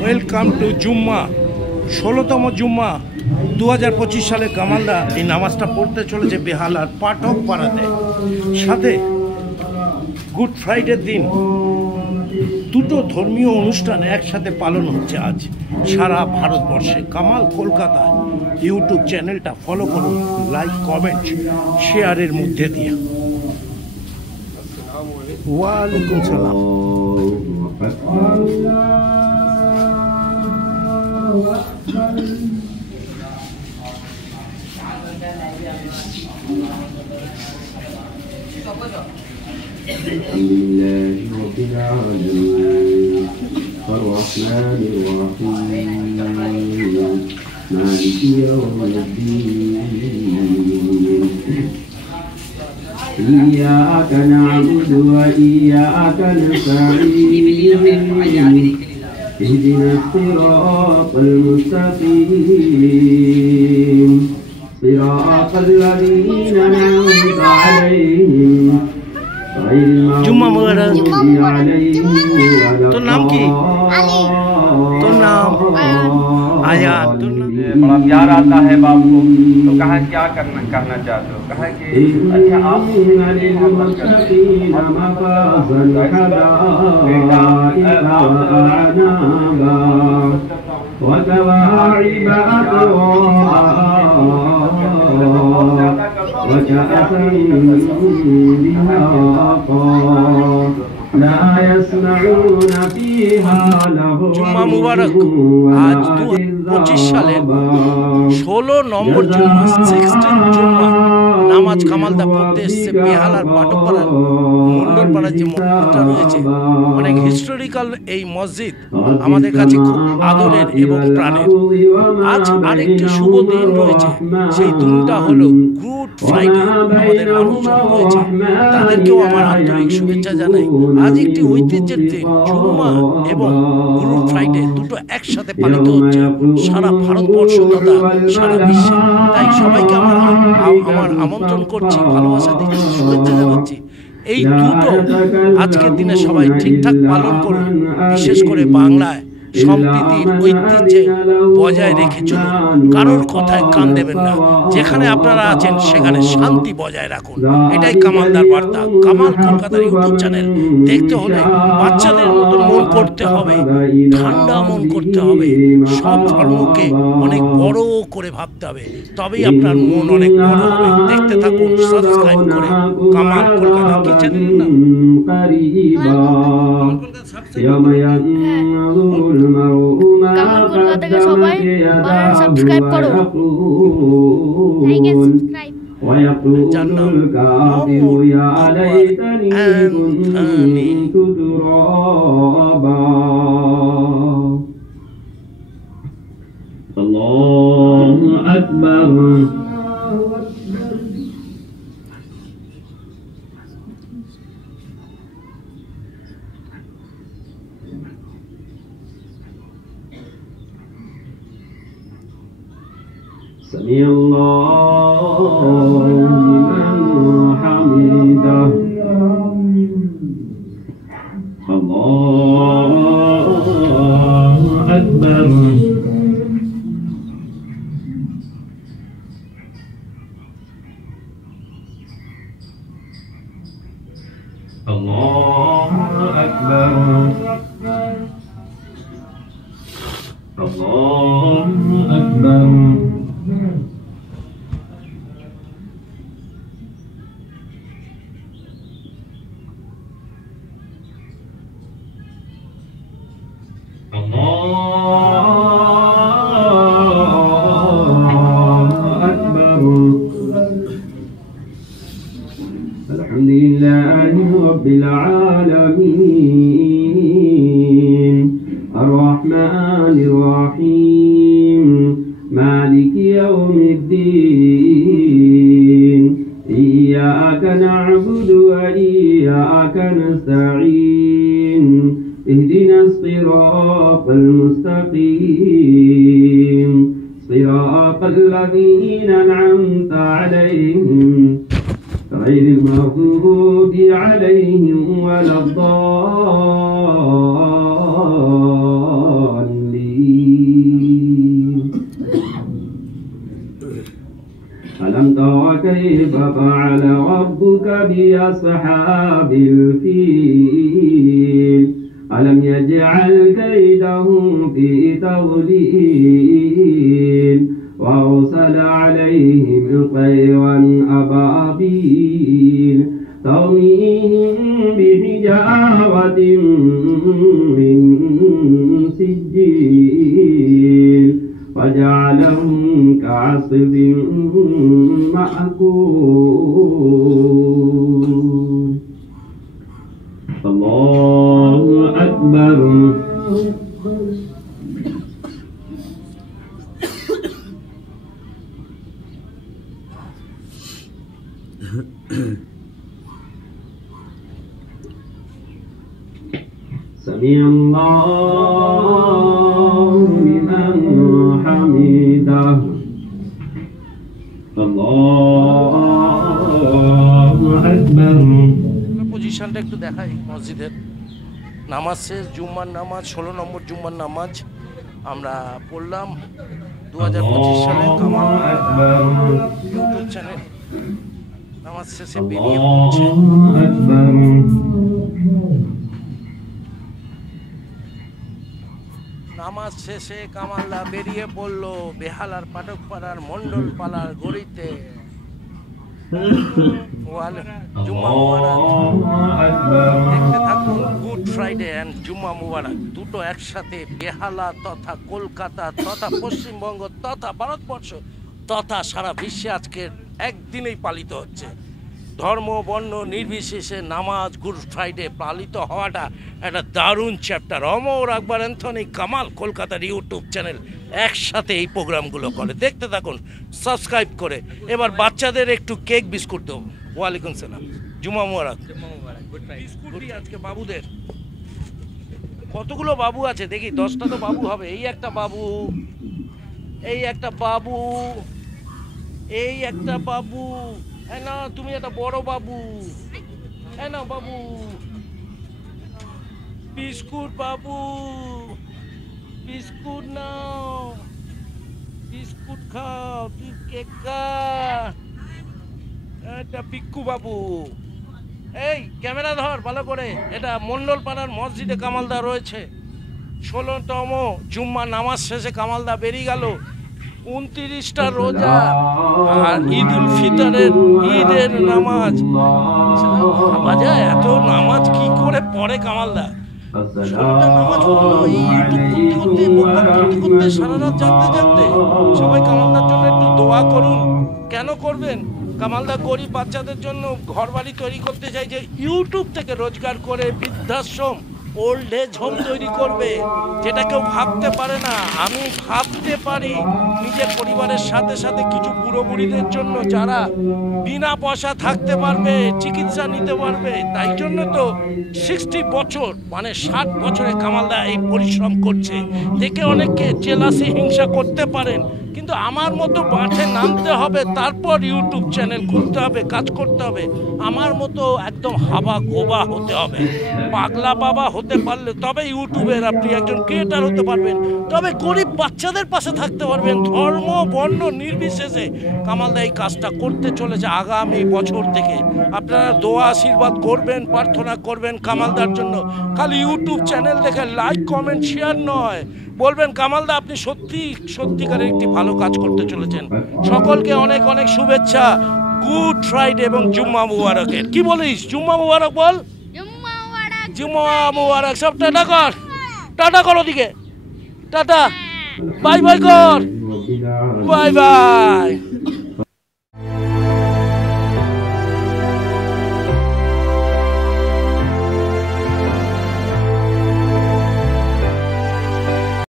Welcome to জুম্মা, 16তম জুম্মা 2025 সালে কামালদা এই নামাজটা পড়তে চলেছে বেহালার পাঠক পাড়াতে। সাথে গুড ফ্রাইডের দিন দুটো ধর্মীয় অনুষ্ঠান একসাথে পালন হচ্ছে আজ সারা ভারতবর্ষে। কামাল কলকাতা ইউটিউব চ্যানেলটা ফলো করুন, লাইক কমেন্ট শেয়ারের মধ্যে দিয়ে। ওয়ালাইকুম সালাম। الحمد لله رب العالمين الرحمن الرحيم مالك يوم الدين إياك نعبد وإياك نستعين اهدنا الصراط المستقيم صراط الذين أنعمت عليهم जुम्मा मुबारक। तो नाम की तो नाम आया तो बड़ा प्यार आता है बाप को, तो कहा क्या कहना चाहते हो? कहा कि अच्छा आप जुम्मा मुबारक। आज 2025 সালের 16 নম্বর জুম্মা, 16 জুম্মা নামাজ কামালদা পড়তে এসছে বেহালার পাটকপাড়ার মন্ডলপাড়ার যে মসজিদটা রয়েছে, অনেক হিস্টোরিক্যাল এই মসজিদ আমাদের কাছে খুব আদরের এবং প্রাণের। আজ আরেকটি শুভ দিন রয়েছে, সেই দিনটা হলো গুড ফ্রাইডে। আমাদের মানুষজন রয়েছে, তাদেরকেও আমার আন্তরিক শুভেচ্ছা জানাই। আজ একটি ঐতিহ্যের দিন, জুম্মা এবং গুড ফ্রাইডে দুটো একসাথে পালিত হচ্ছে সারা ভারতবর্ষ তথা সারা বিশ্বে। তাই সবাইকে আমার আমন্ত্রণ করছি, ভালোবাসা দিচ্ছি, শুভেচ্ছা জানাচ্ছি। এই দুটো আজকের দিনে সবাই ঠিকঠাক পালন করুন। বিশেষ করে বাংলায় সম্প্রীতির ঐতিহ্যে বজায় রেখে চলুন, কারোর কথায় কান দেবেন না। যেখানে আপনারা আছেন সেখানে শান্তি বজায় রাখুন, এটাই কামালদার বার্তা। কামাল কলকাতার ইউটিউব চ্যানেল দেখতে হলে বাচ্চাদের মতন মন করতে হবে, ঠান্ডা মন করতে হবে, সব ধর্মকে অনেক বড় করে ভাবতে হবে, তবেই আপনার মন অনেক বড় হবে। দেখতে থাকুন, সাবস্ক্রাইব করে কামাল কলকাতা কি চ্যানেল না কামাল কলকাতাকে সবাই সাবস্ক্রাইব করো। যার নাম অ্যান্থনি। আল্লাহু আকবার। سمع الله لمن حمده الله أكبر الله أكبر الله أكبر الحمد لله رب العالمين الرحمن الرحيم مالك يوم الدين إياك نعبد وإياك نستعين اهدنا الصراط المستقيم صراط الذين أنعمت عليهم غير المغضوب عليهم ولا الضالين ألم تر كيف فعل ربك بأصحاب الفيل ألم يجعل كيدهم في تضليل وأرسل عليهم طيرا أبابيل ترميهم بحجارة من سجيل وجعلهم كعصف مأكول الله أكبر سمع الله لمن حمده الله أكبر পজিশনটা একটু দেখাই মসজিদের নামাজ শেষ জুম্মার নামাজ 16 নম্বর জুম্মার নামাজ আমরা পড়লাম 2025 সালে কামাল ইউটিউব চ্যানেল নামাজ শেষে বেরিয়ে পড়ছে নামাজ শেষে কামালদা বেরিয়ে পড়লো বেহালার পাটকপাড়ার মন্ডল পাড়ার গড়িতে জুম্মা মুবারক দেখতে থাকুন গুড ফ্রাইডে অ্যান্ড জুম্মা মুবারক দুটো একসাথে বেহালা তথা কলকাতা তথা পশ্চিমবঙ্গ তথা ভারতবর্ষ তথা সারা বিশ্বে আজকের একদিনেই পালিত হচ্ছে ধর্ম বর্ণ নির্বিশেষে নামাজ গুড ফ্রাইডে পালিত হওয়াটা একটা দারুণ চ্যাপ্টার অমর আকবর অ্যান্থনি কামাল কলকাতার ইউটিউব চ্যানেল একসাথে এই প্রোগ্রামগুলো করে দেখতে থাকুন সাবস্ক্রাইব করে এবার বাচ্চাদের একটু কেক বিস্কুট দেবো ওয়ালাইকুম সালাম জুম্মা মুবারক বিস্কুট আজকে বাবুদের কতগুলো বাবু আছে দেখি 10টা তো বাবু হবে এই একটা বাবু এই একটা বাবু এই একটা বাবু হ্যাঁ না তুমি একটা বড় বাবু হ্যাঁ না বাবু বিস্কুট বাবু বিস্কুট নাও বিস্কুট খাও তুই কেক খা এটা পিক্কু বাবু এই ক্যামেরা ধর ভালো করে এটা মন্ডল পাড়ার মসজিদে কামালদা রয়েছে 16তম জুম্মা নামাজ শেষে কামালদা বেরিয়ে গেল 29টা রোজা আর ঈদ উল ফিতরের ঈদের নামাজ বাজা এত নামাজ কি করে পড়ে কামালদা নামাজ পড়লো এই ইউটিউব করতে সারা রাত জাগতে সবাই কামালদার জন্য একটু দোয়া করুন কেন করবেন কামালদা গরিব বাচ্চাদের জন্য ঘর বাড়ি তৈরি করতে চাই যে ইউটিউব থেকে রোজগার করে বৃদ্ধাশ্রম ওল্ড এজ হোম তৈরি করবে যেটা কেউ ভাবতে পারে না আমি ভাবতে পারি নিজের পরিবারের সাথে সাথে কিছু বুড়ো বুড়িদের জন্য যারা বিনা পয়সা থাকতে পারবে চিকিৎসা নিতে পারবে তাই জন্য তো 60 বছর মানে 60 বছরে কামালদা এই পরিশ্রম করছে দেখে অনেকে জেলাসি হিংসা করতে পারেন কিন্তু আমার মতো মাঠে নামতে হবে তারপর ইউটিউব চ্যানেল খুলতে হবে কাজ করতে হবে আমার মতো একদম হাবা গোবা হতে হবে পাগলা বাবা হতে পারলে তবে ইউটিউবের আপনি একজন ক্রিয়েটার হতে পারবেন তবে গরিব বাচ্চাদের পাশে থাকতে পারবেন ধর্ম বর্ণ নির্বিশেষে কামালদা এই কাজটা করতে চলেছে আগামী বছর থেকে আপনারা দোয়া আশীর্বাদ করবেন প্রার্থনা করবেন কামালদার জন্য খালি ইউটিউব চ্যানেল দেখে লাইক কমেন্ট শেয়ার নয় বলবেন কামালদা আপনি সত্যিকারের একটি ভালো কাজ করতে চলেছেন সকলকে অনেক অনেক শুভেচ্ছা গুড ফ্রাইডে এবং জুম্মা মুবারকের কি বলিস জুম্মা মুবারক বল জুম্মা মুবারক সব টাটা কর ওদিকে টাটা বাই বাই কর বাই বাই